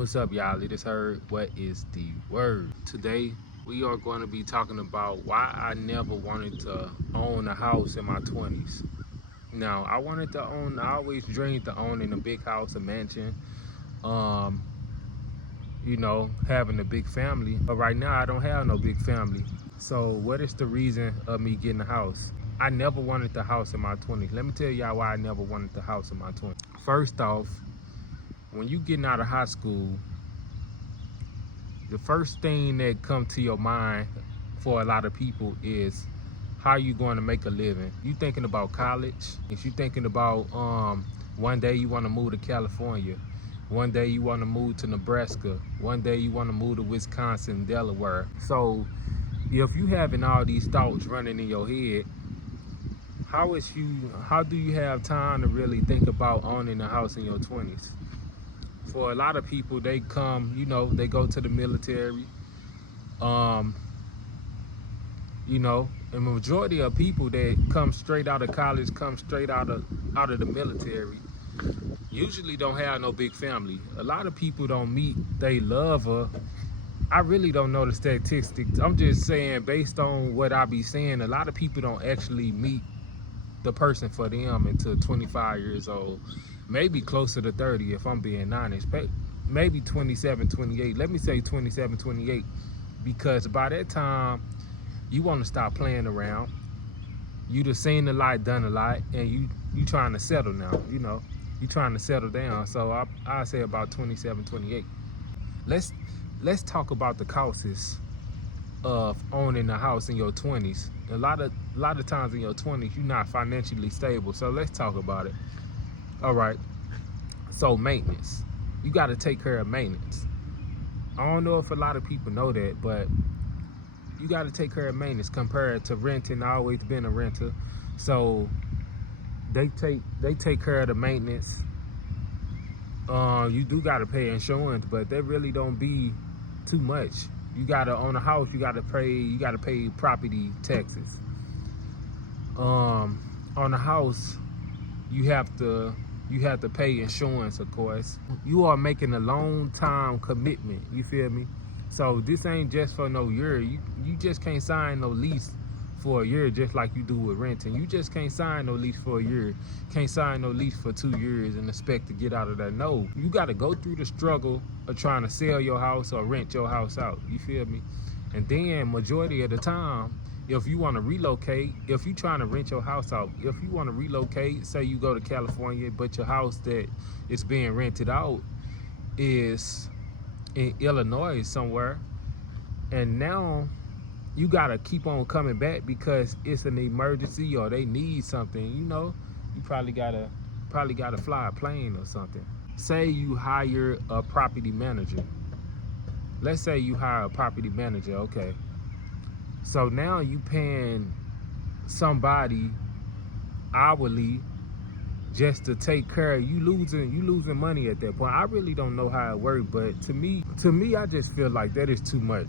What's up, y'all? It is Heard. What is the word? Today, we are going to be talking about why I never wanted to own a house in my 20s. Now, I always dreamed of owning a big house, a mansion, um, having a big family. But right now, I don't have no big family. So, what is the reason of me getting a house? I never wanted the house in my 20s. Let me tell y'all why I never wanted the house in my 20s. First off, when you getting out of high school, the first thing that come to your mind for a lot of people is how you going to make a living. You thinking about college. If you thinking about one day you want to move to California, one day you want to move to Nebraska, one day you want to move to Wisconsin, Delaware. So if you having all these thoughts running in your head, how do you have time to really think about owning a house in your 20s? For a lot of people, they come, they go to the military. Um, and the majority of people that come straight out of college, come straight out of the military, usually don't have no big family. A lot of people don't meet they lover. I really don't know the statistics. I'm just saying, based on what I be saying, a lot of people don't actually meet the person for them until 25 years old. Maybe closer to 30 if I'm being honest. Maybe 27, 28. Let me say 27, 28. Because by that time, you want to stop playing around. You done seen a lot, done a lot, and you trying to settle now, You trying to settle down. So I say about 27, 28. Let's talk about the causes of owning a house in your 20s. A lot of times in your 20s, you're not financially stable. So let's talk about it. All right. So maintenance. You got to take care of maintenance. I don't know if a lot of people know that, but you got to take care of maintenance compared to renting. I always been a renter. So they take care of the maintenance. You do got to pay insurance, but that really don't be too much. You got to own a house, you got to pay property taxes. On a house, you have to pay insurance, of course. You are making a long time commitment, you feel me? So this ain't just for no year. You just can't sign no lease for a year just like you do with renting. You just can't sign no lease for a year. Can't sign no lease for 2 years and expect to get out of that. No, you got to go through the struggle of trying to sell your house or rent your house out. You feel me? And then majority of the time, if you want to relocate, if you trying to rent your house out, if you want to relocate, say you go to California, but your house that is being rented out is in Illinois somewhere, and now you gotta keep on coming back because it's an emergency or they need something, you probably gotta fly a plane or something. Say you hire a property manager. Let's say you hire a property manager, okay. So now you paying somebody hourly just to take care of you. Losing money at that point. I really don't know how it works, but to me, I just feel like that is too much.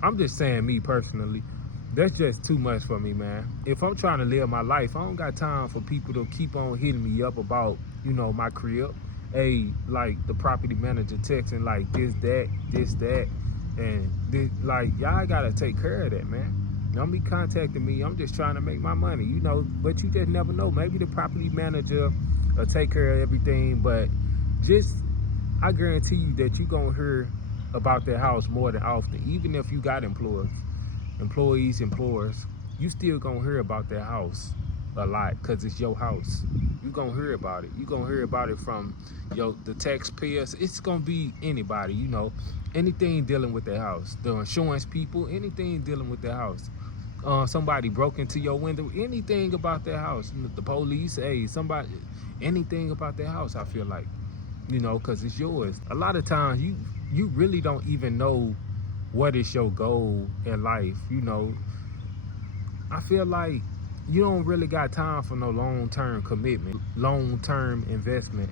I'm just saying, me personally, that's just too much for me, man. If I'm trying to live my life, I don't got time for people to keep on hitting me up about, my crib. Hey, like the property manager texting like this, that, and this, like, y'all gotta take care of that, man. Don't be contacting me. I'm just trying to make my money, but you just never know. Maybe the property manager will take care of everything, but I guarantee you that you're gonna hear about that house more than often. Even if you got employers, you still gonna hear about that house a lot because it's your house. You gonna hear about it. You gonna hear about it from the taxpayers. It's gonna be anybody, anything dealing with that house. The insurance people, anything dealing with that house. Somebody broke into your window, anything about that house. The police, hey, somebody, anything about that house, I feel like, because it's yours. A lot of times you really don't even know what is your goal in life, I feel like you don't really got time for no long-term commitment, long-term investment.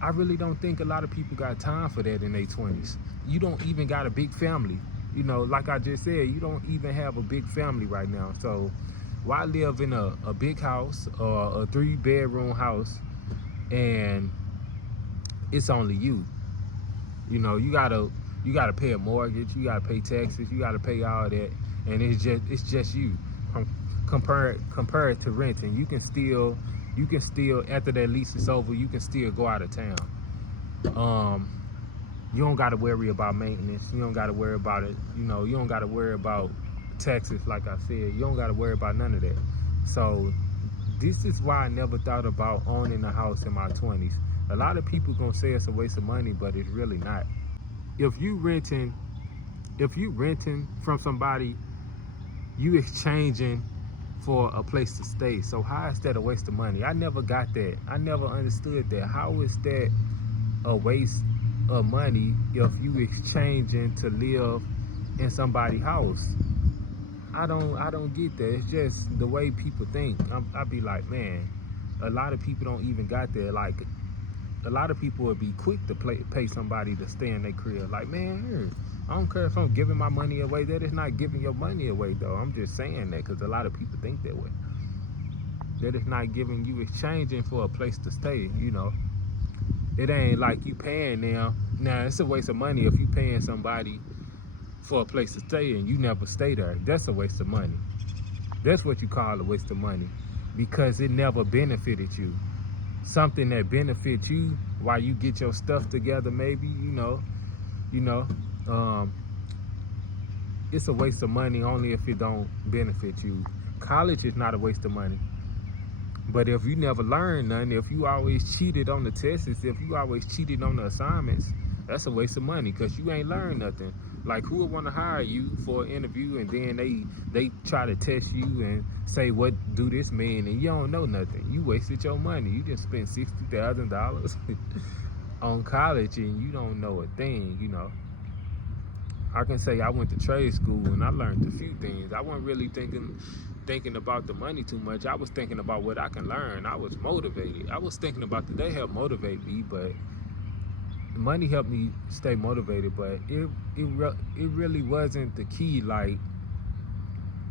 I really don't think a lot of people got time for that in their 20s. You don't even got a big family. Like I just said, you don't even have a big family right now. So why live in a big house or a 3-bedroom house and it's only you? You know, you gotta pay a mortgage, you gotta pay taxes, you gotta pay all that, and it's just you. Compared to renting, you can still after that lease is over, you can still go out of town. You don't gotta worry about maintenance. You don't gotta worry about it. You know, you don't gotta worry about taxes, like I said. You don't gotta worry about none of that. So this is why I never thought about owning a house in my 20s. A lot of people gonna say it's a waste of money, but it's really not. If you renting from somebody, you exchanging for a place to stay. So how is that a waste of money? I never got that. I never understood that. How is that a waste of money if you exchanging to live in somebody's house? I don't get that. It's just the way people think. I be like, man, a lot of people don't even got that. Like, a lot of people would be quick to pay somebody to stay in their crib. Like, man, I don't care if I'm giving my money away. That is not giving your money away, though. I'm just saying that because a lot of people think that way. That is not giving, you exchanging for a place to stay, you know. It ain't like you paying them. Now, it's a waste of money if you paying somebody for a place to stay and you never stay there. That's a waste of money. That's what you call a waste of money, because it never benefited you. Something that benefits you while you get your stuff together, maybe, it's a waste of money only if it don't benefit you. College is not a waste of money. But if you never learn nothing, if you always cheated on the tests, if you always cheated on the assignments, that's a waste of money because you ain't learned nothing. Like, who would want to hire you for an interview and then they try to test you and say, what do this mean? And you don't know nothing. You wasted your money. You just spent $60,000 on college and you don't know a thing, you know. I can say I went to trade school and I learned a few things. I wasn't really thinking about the money too much. I was thinking about what I can learn. I was motivated. I was thinking about they helped motivate me, but money helped me stay motivated. But it really wasn't the key. Like,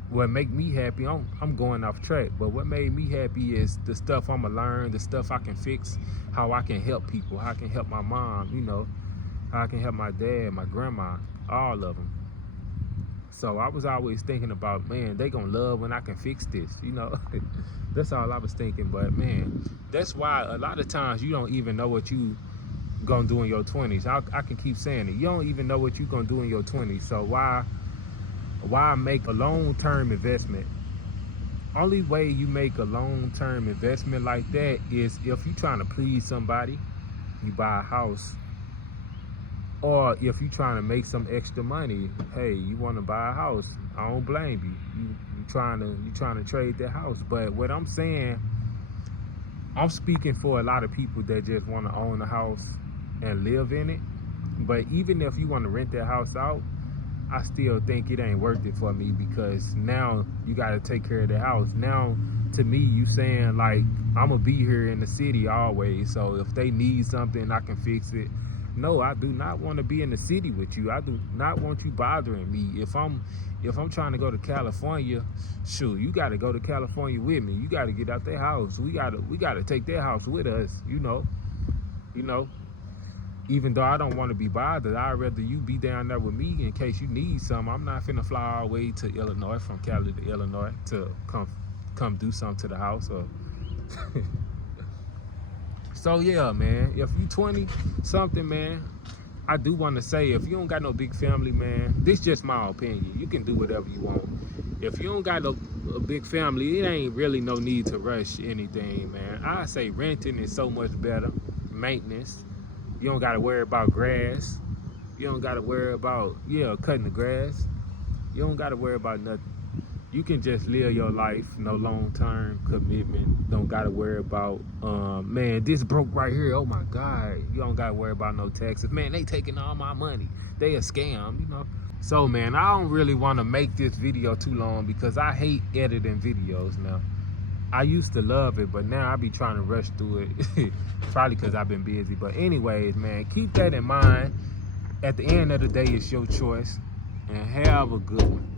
what made me happy, I'm going off track, but what made me happy is the stuff I'ma learn, the stuff I can fix, how I can help people, how I can help my mom, you know, how I can help my dad, my grandma, all of them. So I was always thinking about, man, they gonna love when I can fix this, you know. That's all I was thinking. But man, that's why a lot of times you don't even know what you gonna do in your 20s. I can keep saying it. You don't even know what you gonna do in your 20s. So why make a long-term investment? Only way you make a long-term investment like that is if you're trying to please somebody, you buy a house. Or if you're trying to make some extra money, hey, you want to buy a house, I don't blame you. You trying to trade that house. But what I'm saying, I'm speaking for a lot of people that just want to own a house and live in it. But even if you want to rent that house out, I still think it ain't worth it for me, because now you got to take care of the house. Now, to me, you saying like, I'm going to be here in the city always, so if they need something, I can fix it. No, I do not want to be in the city with you. I do not want you bothering me. If I'm trying to go to California, shoot, you got to go to California with me. You got to get out their house. We got to take their house with us, you know. Even though I don't want to be bothered, I'd rather you be down there with me in case you need something. I'm not finna fly all the way to Illinois, from Cali to Illinois, to come do something to the house. Or So yeah, man, if you 20 something, man, I do want to say, if you don't got no big family, man, this just my opinion. You can do whatever you want. If you don't got a big family, it ain't really no need to rush anything, man. I say renting is so much better. Maintenance. You don't got to worry about grass. You don't got to worry about, cutting the grass. You don't got to worry about nothing. You can just live your life, no long-term commitment. Don't got to worry about, man, this broke right here. Oh, my God. You don't got to worry about no taxes. Man, they taking all my money. They a scam, you know. So, man, I don't really want to make this video too long because I hate editing videos now. I used to love it, but now I be trying to rush through it. Probably because I've been busy. But anyways, man, keep that in mind. At the end of the day, it's your choice. And have a good one.